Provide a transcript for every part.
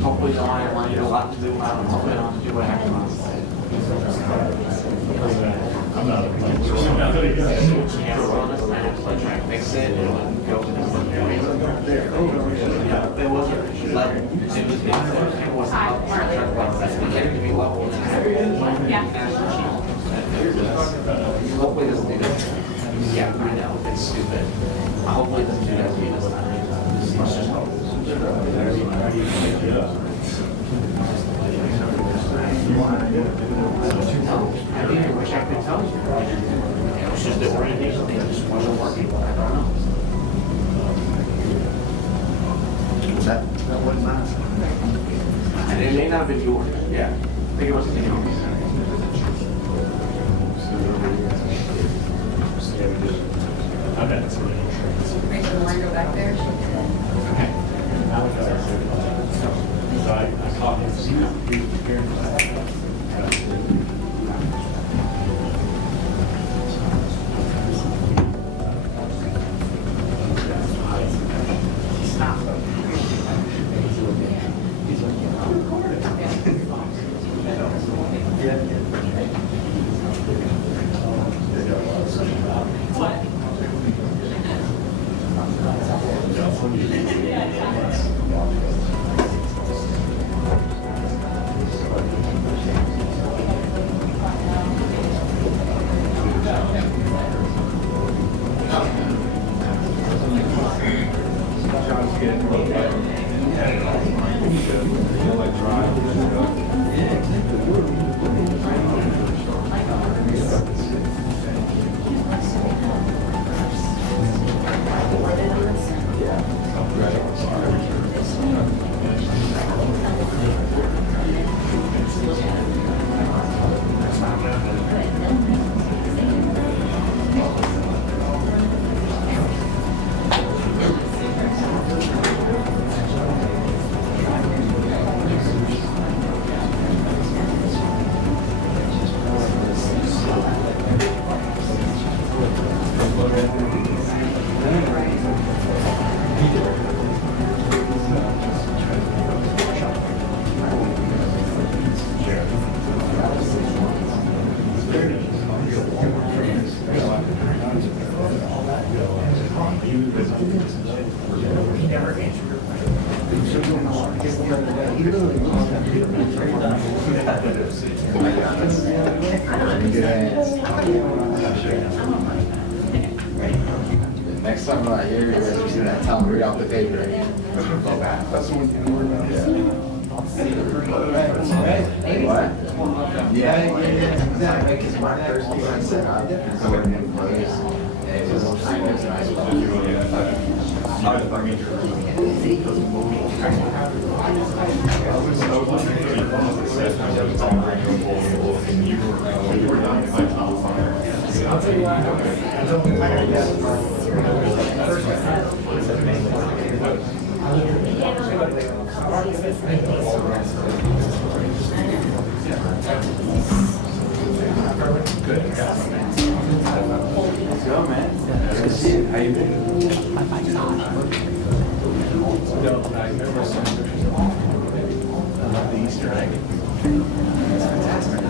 Hopefully, I want you to lot to do. Hopefully, I don't have to do what happened. I'm not a Try to fix it and go to this one. It wasn't level. It wasn't level. It had to be level. Hopefully, it doesn't do that. Yeah, I know. It's stupid. Hopefully, it doesn't do that to me this time. Let's just hope. I wish I could tell you. It was just the orientation thing just wasn't working. I don't know. That wasn't mine. And it may not have been yours. Yeah. I think it was yours. Okay. Make the line go back there. Okay. So I caught him. Next time I'm here, you're going to tell me read off the paper. That's the one you worry about. What? Yeah. Because my first year I said I wouldn't have clothes. It was nice. I'll tell you why. Good. Let's go, man. Good to see you. How you doing? I remember some pictures of the Easter egg. It's fantastic.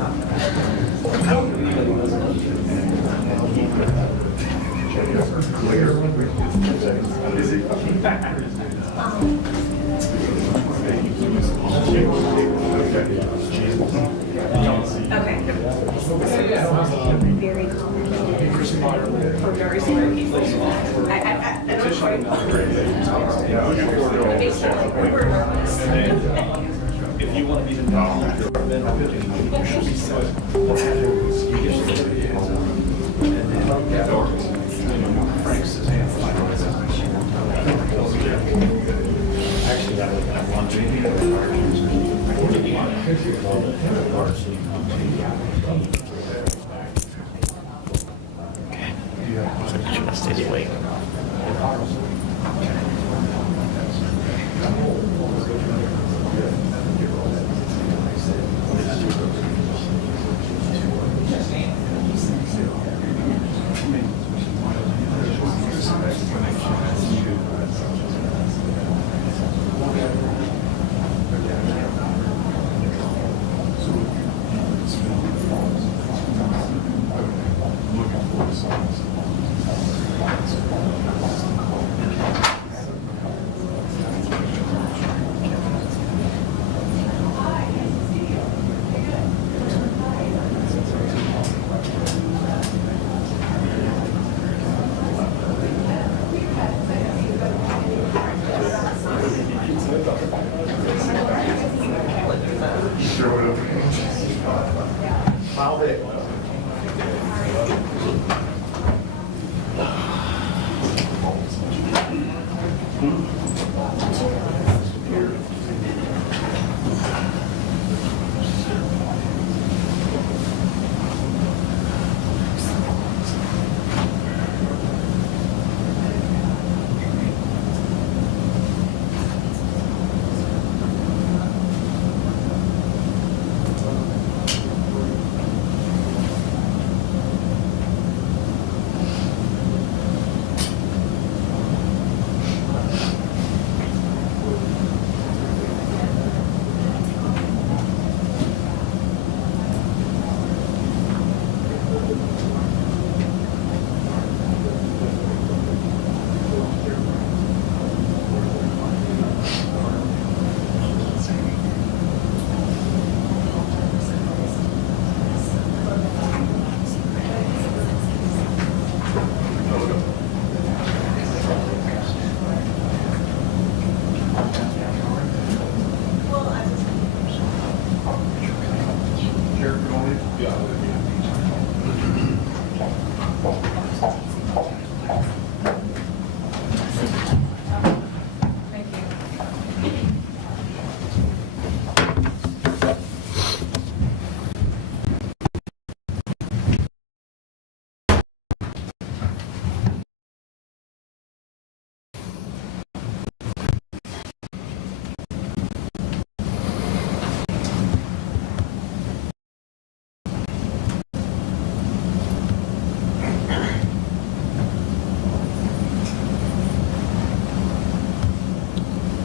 Is it? Okay. Very complicated. For very smart people. I don't quite. If you want to be the dog, then you should be set. What happens? You get to the and then Frank's his hand. Actually, that was that one baby. Just his weight.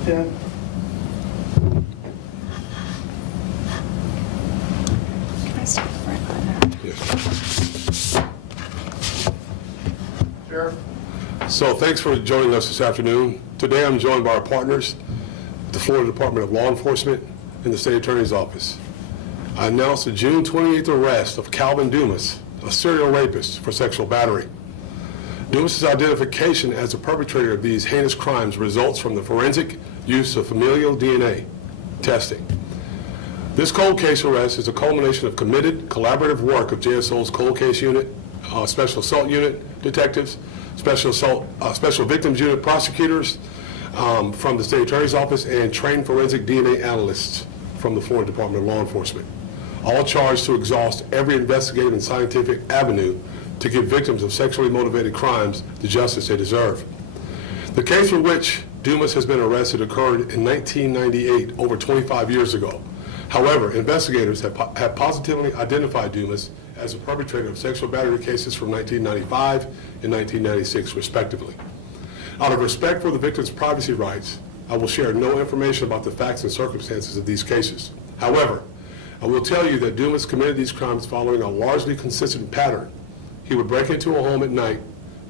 Tim? Can I step right behind her? Sheriff? So thanks for joining us this afternoon. Today I'm joined by our partners, the Florida Department of Law Enforcement and the State Attorney's Office. I announced the June 28th arrest of Calvin Dumas, a serial rapist, for sexual battery. Dumas' identification as the perpetrator of these heinous crimes results from the forensic use of familial DNA testing. This cold case arrest is a culmination of committed, collaborative work of JSO's cold case unit, special assault unit detectives, special victims unit prosecutors from the State Attorney's Office, and trained forensic DNA analysts from the Florida Department of Law Enforcement, all charged to exhaust every investigative and scientific avenue to give victims of sexually motivated crimes the justice they deserve. The case for which Dumas has been arrested occurred in 1998, over 25 years ago. However, investigators have positively identified Dumas as the perpetrator of sexual battery cases from 1995 and 1996, respectively. Out of respect for the victim's privacy rights, I will share no information about the facts and circumstances of these cases. However, I will tell you that Dumas committed these crimes following a largely consistent pattern. He would break into a home at night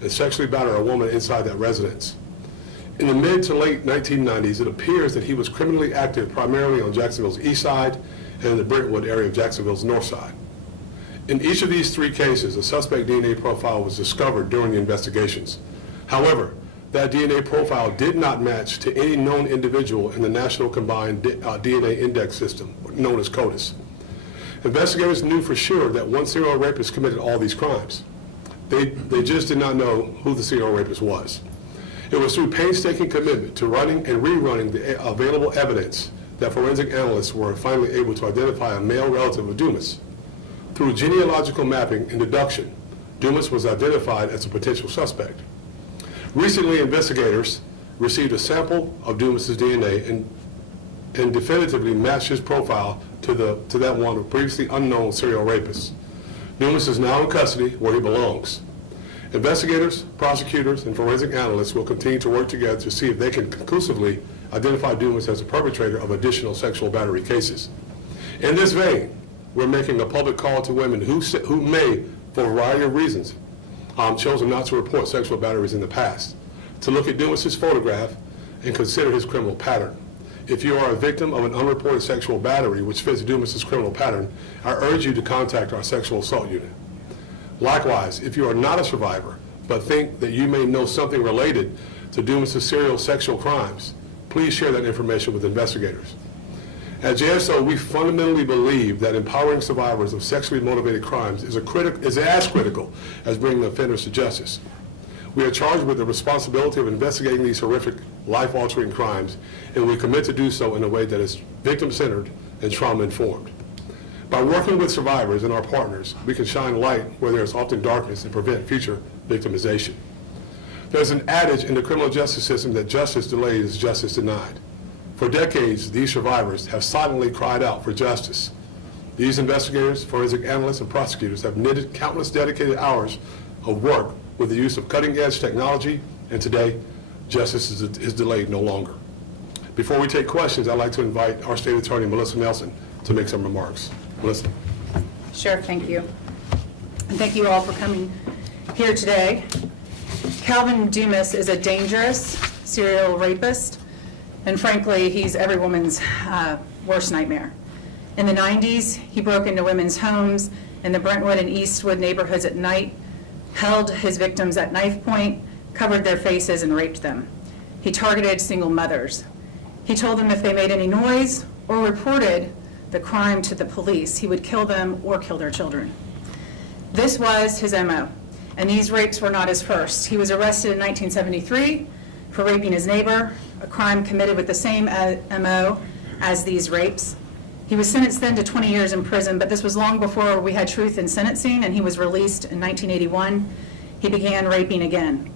and sexually batter a woman inside that residence. In the mid to late 1990s, it appears that he was criminally active primarily on Jacksonville's east side and in the Brentwood area of Jacksonville's north side. In each of these three cases, a suspect DNA profile was discovered during the investigations. However, that DNA profile did not match to any known individual in the National Combined DNA Index System, known as CODIS. Investigators knew for sure that one serial rapist committed all these crimes. They just did not know who the serial rapist was. It was through painstaking commitment to running and rerunning the available evidence that forensic analysts were finally able to identify a male relative of Dumas. Through genealogical mapping and deduction, Dumas was identified as a potential suspect. Recently, investigators received a sample of Dumas's DNA and definitively matched his profile to that one of previously unknown serial rapists. Dumas is now in custody where he belongs. Investigators, prosecutors, and forensic analysts will continue to work together to see if they can conclusively identify Dumas as a perpetrator of additional sexual battery cases. In this vein, we're making a public call to women who may, for a variety of reasons, chosen not to report sexual batteries in the past, to look at Dumas's photograph and consider his criminal pattern. If you are a victim of an unreported sexual battery which fits Dumas's criminal pattern, I urge you to contact our sexual assault unit. Likewise, if you are not a survivor, but think that you may know something related to Dumas's serial sexual crimes, please share that information with investigators. At JSO, we fundamentally believe that empowering survivors of sexually motivated crimes is as critical as bringing offenders to justice. We are charged with the responsibility of investigating these horrific, life-altering crimes, and we commit to do so in a way that is victim-centered and trauma-informed. By working with survivors and our partners, we can shine light where there is often darkness and prevent future victimization. There's an adage in the criminal justice system that justice delayed is justice denied. For decades, these survivors have silently cried out for justice. These investigators, forensic analysts, and prosecutors have knitted countless dedicated hours of work with the use of cutting-edge technology, and today, justice is delayed no longer. Before we take questions, I'd like to invite our State Attorney, Melissa Nelson, to make some remarks. Melissa. Sheriff, thank you. And thank you all for coming here today. Calvin Dumas is a dangerous serial rapist, and frankly, he's every woman's worst nightmare. In the 90s, he broke into women's homes in the Brentwood and Eastwood neighborhoods at night, held his victims at knife point, covered their faces, and raped them. He targeted single mothers. He told them if they made any noise or reported the crime to the police, he would kill them or kill their children. This was his MO, and these rapes were not his first. He was arrested in 1973 for raping his neighbor, a crime committed with the same MO as these rapes. He was sentenced then to 20 years in prison, but this was long before we had truth in sentencing, and he was released in 1981. He began raping again.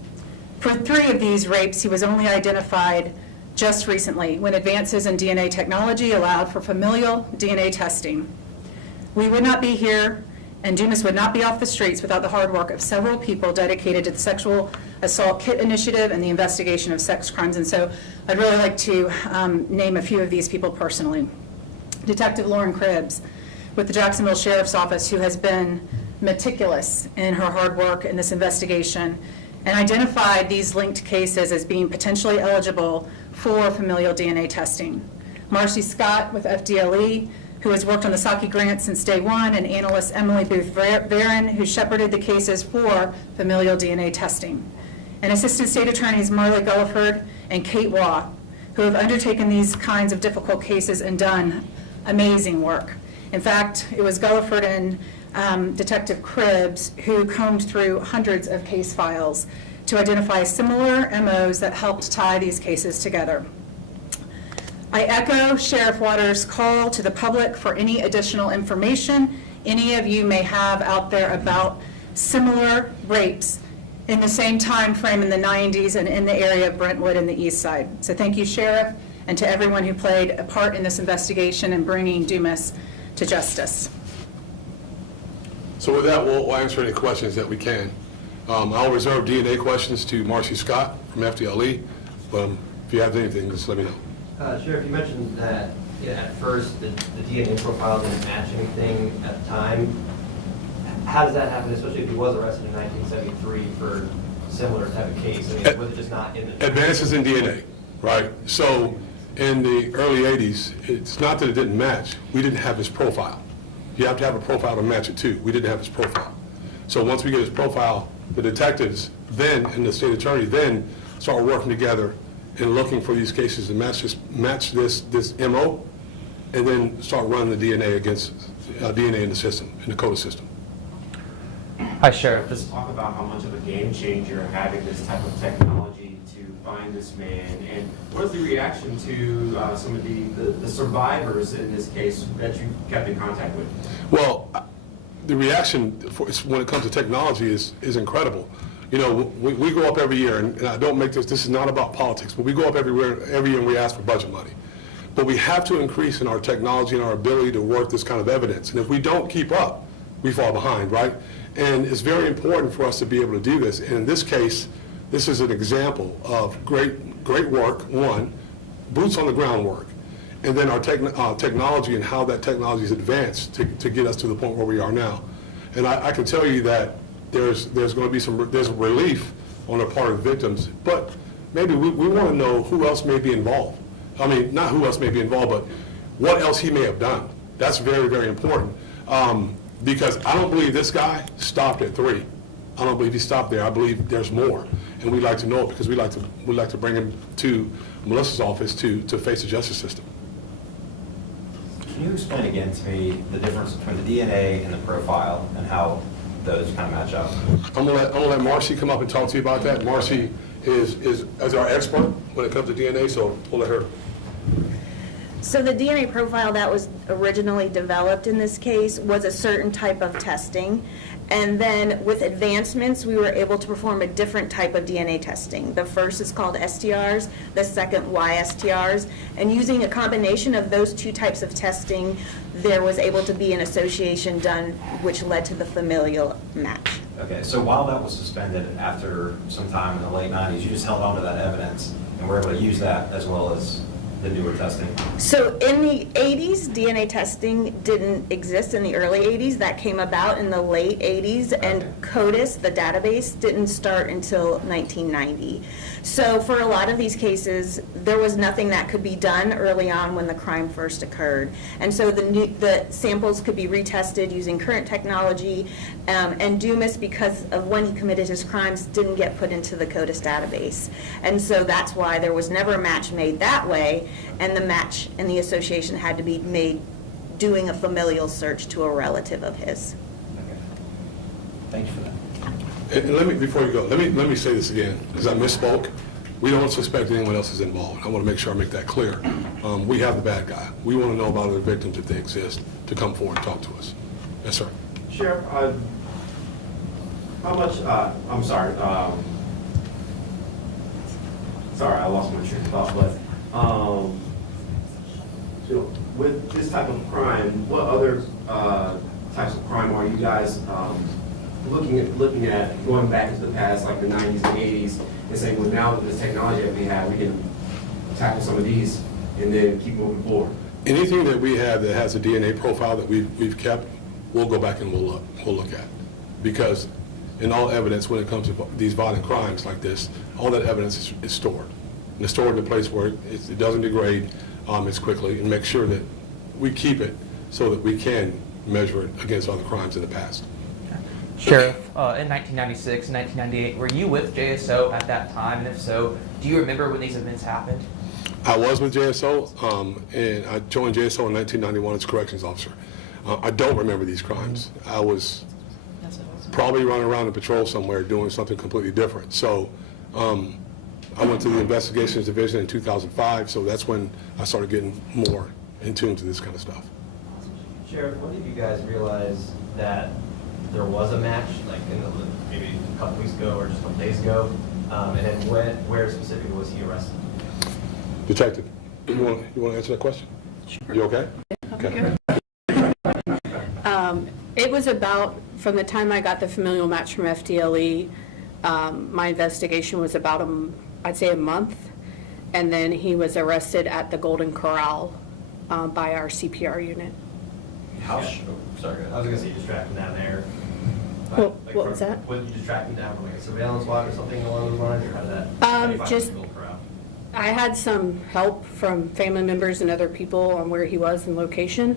For 3 of these rapes, he was only identified just recently when advances in DNA technology allowed for familial DNA testing. We would not be here, and Dumas would not be off the streets without the hard work of several people dedicated to the Sexual Assault Kit Initiative and the investigation of sex crimes. And so I'd really like to name a few of these people personally. Detective Lauren Cribbs with the Jacksonville Sheriff's Office, who has been meticulous in her hard work in this investigation and identified these linked cases as being potentially eligible for familial DNA testing. Marcy Scott with FDLE, who has worked on the Saki grant since day one, and analyst Emily Booth Varon, who shepherded the cases for familial DNA testing. And Assistant State Attorneys Marley Gulliford and Kate Waugh, who have undertaken these kinds of difficult cases and done amazing work. In fact, it was Gulliford and Detective Cribbs who combed through hundreds of case files to identify similar MOs that helped tie these cases together. I echo Sheriff Waters' call to the public for any additional information any of you may have out there about similar rapes in the same time frame in the 90s and in the area of Brentwood and the East Side. So thank you, Sheriff, and to everyone who played a part in this investigation and bringing Dumas to justice. So with that, we'll answer any questions that we can. I'll reserve DNA questions to Marcy Scott from FDLE, but if you have anything, just let me know. Sheriff, you mentioned that at first the DNA profile didn't match anything at the time. How does that happen, especially if he was arrested in 1973 for a similar type of case? I mean, was it just not in the... Advances in DNA, right? So in the early 80s, it's not that it didn't match. We didn't have his profile. You have to have a profile to match it too. We didn't have his profile. So once we get his profile, the detectives then and the state attorney then start working together and looking for these cases and match this MO, and then start running the DNA against DNA in the system, in the CODA system. Hi, Sheriff. Let's talk about how much of a game changer having this type of technology to find this man, and what is the reaction to some of the survivors in this case that you kept in contact with? Well, the reaction when it comes to technology is incredible. You know, we go up every year, and I don't make this is not about politics, but we go up every year and we ask for budget money. But we have to increase in our technology and our ability to work this kind of evidence. And if we don't keep up, we fall behind, right? And it's very important for us to be able to do this. And in this case, this is an example of great work, one, boots on the ground work, and then our technology and how that technology is advanced to get us to the point where we are now. And I can tell you that there's going to be there's relief on the part of the victims, but maybe we want to know who else may be involved. I mean, not who else may be involved, but what else he may have done. That's very, very important. Because I don't believe this guy stopped at 3. I don't believe he stopped there. I believe there's more. And we'd like to know it because we'd like to bring him to Melissa's office to face the justice system. Can you explain again to me the difference between the DNA and the profile and how those kind of match up? I'm gonna let Marcy come up and talk to you about that. Marcy is our expert when it comes to DNA, so we'll let her. So the DNA profile that was originally developed in this case was a certain type of testing. And then with advancements, we were able to perform a different type of DNA testing. The first is called STRs, the second YSTRs. And using a combination of those two types of testing, there was able to be an association done which led to the familial match. Okay, so while that was suspended after some time in the late 90s, you just held on to that evidence and were able to use that as well as the newer testing? So in the 80s, DNA testing didn't exist in the early 80s. That came about in the late 80s, and CODIS, the database, didn't start until 1990. So for a lot of these cases, there was nothing that could be done early on when the crime first occurred. And so the samples could be retested using current technology, and Dumas, because of when he committed his crimes, didn't get put into the CODIS database. And so that's why there was never a match made that way, and the match and the association had to be made doing a familial search to a relative of his. Okay. Thank you for that. And let me, before you go, let me say this again, because I misspoke. We don't suspect anyone else is involved. I want to make sure I make that clear. We have the bad guy. We want to know about other victims, if they exist, to come forward and talk to us. Yes, sir. Sheriff, how much, I'm sorry, sorry, I lost my train of thought, but, so with this type of crime, what other types of crime are you guys looking at going back into the past, like the 90s and 80s, and saying, well, now with this technology that we have, we can tackle some of these and then keep moving forward? Anything that we have that has a DNA profile that we've kept, we'll go back and we'll look at. Because in all evidence, when it comes to these violent crimes like this, all that evidence is stored. And it's stored in a place where it doesn't degrade as quickly, and make sure that we keep it so that we can measure it against other crimes in the past. Sheriff, in 1996 and 1998, were you with JSO at that time? And if so, do you remember when these events happened? I was with JSO, and I joined JSO in 1991 as corrections officer. I don't remember these crimes. I was probably running around in patrol somewhere doing something completely different. So I went to the investigations division in 2005, so that's when I started getting more in tune to this kind of stuff. Sheriff, when did you guys realize that there was a match, like maybe a couple weeks ago or just a couple days ago? And then where specifically was he arrested? Detective, you want to answer that question? Sure. You okay? Okay. It was about, from the time I got the familial match from FDLE, my investigation was about, I'd say a month, and then he was arrested at the Golden Corral by our CPR unit. How, sorry, I was gonna say you just tracked him down there. What was that? What, did you just track him down from like a surveillance walk or something along those lines, or how did that? how did you find just- the Golden Corral? I had some help from family members and other people on where he was and location.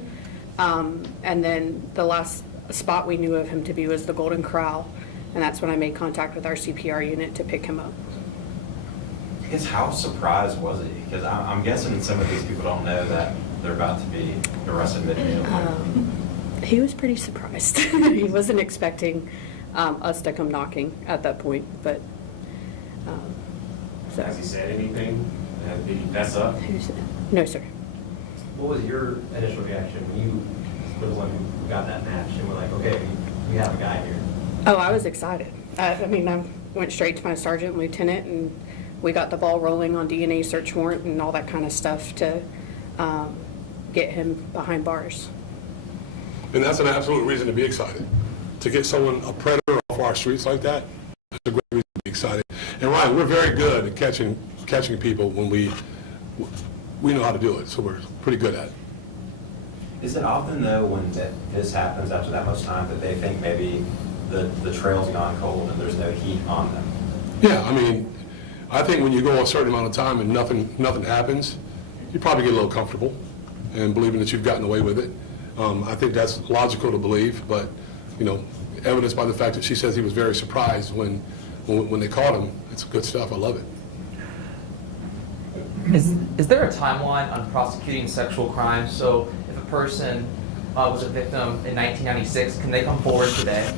And then the last spot we knew of him to be was the Golden Corral. And that's when I made contact with our CPR unit to pick him up. I guess how surprised was he? Because I'm guessing some of these people don't know that they're about to be arrested mid-meal. He was pretty surprised. He wasn't expecting us to come knocking at that point, but so. Has he said anything? Did he mess up? No, sir. What was your initial reaction when you were the one who got that match and were like, okay, we have a guy here? Oh, I was excited. I mean, went straight to my sergeant and lieutenant, and we got the ball rolling on DNA search warrant and all that kind of stuff to get him behind bars. And that's an absolute reason to be excited. To get someone, a predator off our streets like that, it's a great reason to be excited. And Ryan, we're very good at catching people when we know how to do it, so we're pretty good at it. Is it often though when this happens after that much time that they think maybe the trail's gone cold and there's no heat on them? Yeah, I mean, I think when you go a certain amount of time and nothing happens, you probably get a little comfortable and believing that you've gotten away with it. I think that's logical to believe, but, you know, evidenced by the fact that she says he was very surprised when they caught him. It's good stuff. I love it. Is there a timeline on prosecuting sexual crimes? So if a person was a victim in 1996, can they come forward today?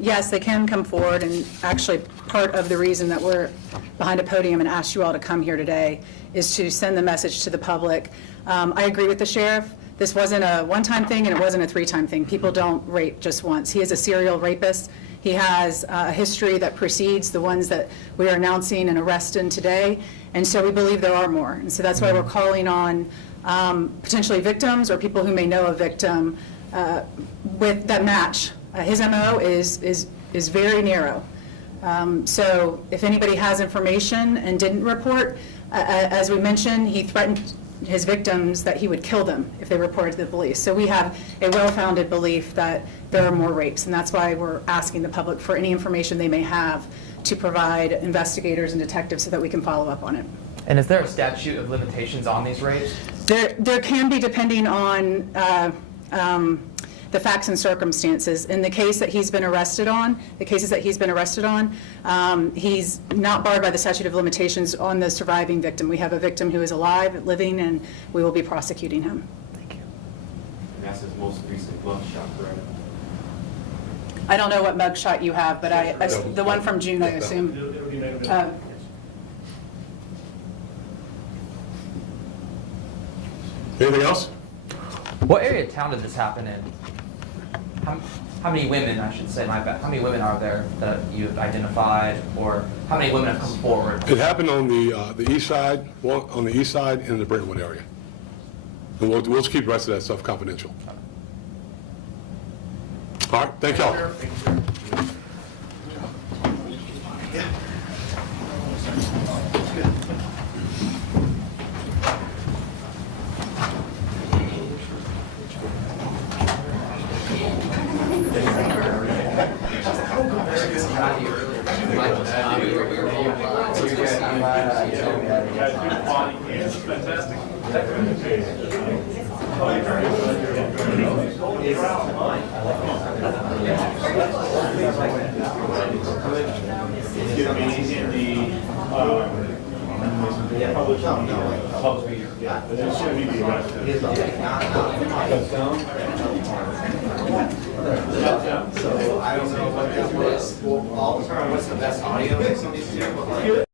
Yes, they can come forward, and actually part of the reason that we're behind a podium and asked you all to come here today is to send the message to the public. I agree with the sheriff. This wasn't a one-time thing and it wasn't a three-time thing. People don't rape just once. He is a serial rapist. He has a history that precedes the ones that we are announcing and arresting today, and so we believe there are more. And so that's why we're calling on potentially victims or people who may know a victim with that match. His MO is very narrow. So if anybody has information and didn't report, as we mentioned, he threatened his victims that he would kill them if they reported to the police. So we have a well-founded belief that there are more rapes, and that's why we're asking the public for any information they may have to provide investigators and detectives so that we can follow up on it. And is there a statute of limitations on these rapes? There can be, depending on the facts and circumstances. In the case that he's been arrested on, he's not barred by the statute of limitations on the surviving victim. We have a victim who is alive, living, and we will be prosecuting him. Thank you. And that's his most recent blood shot, correct? I don't know what mugshot you have, but the one from June, I assume. It'll be made Anything else? What area of town did this happen in? How many women, I should say, my bad, how many women are there that you've identified, or how many women have come forward? It happened on the east side, on the east side and in the Brentwood area. And we'll just keep the rest of that stuff confidential. All right, thank y'all. So I don't know what that was. What's the best audio?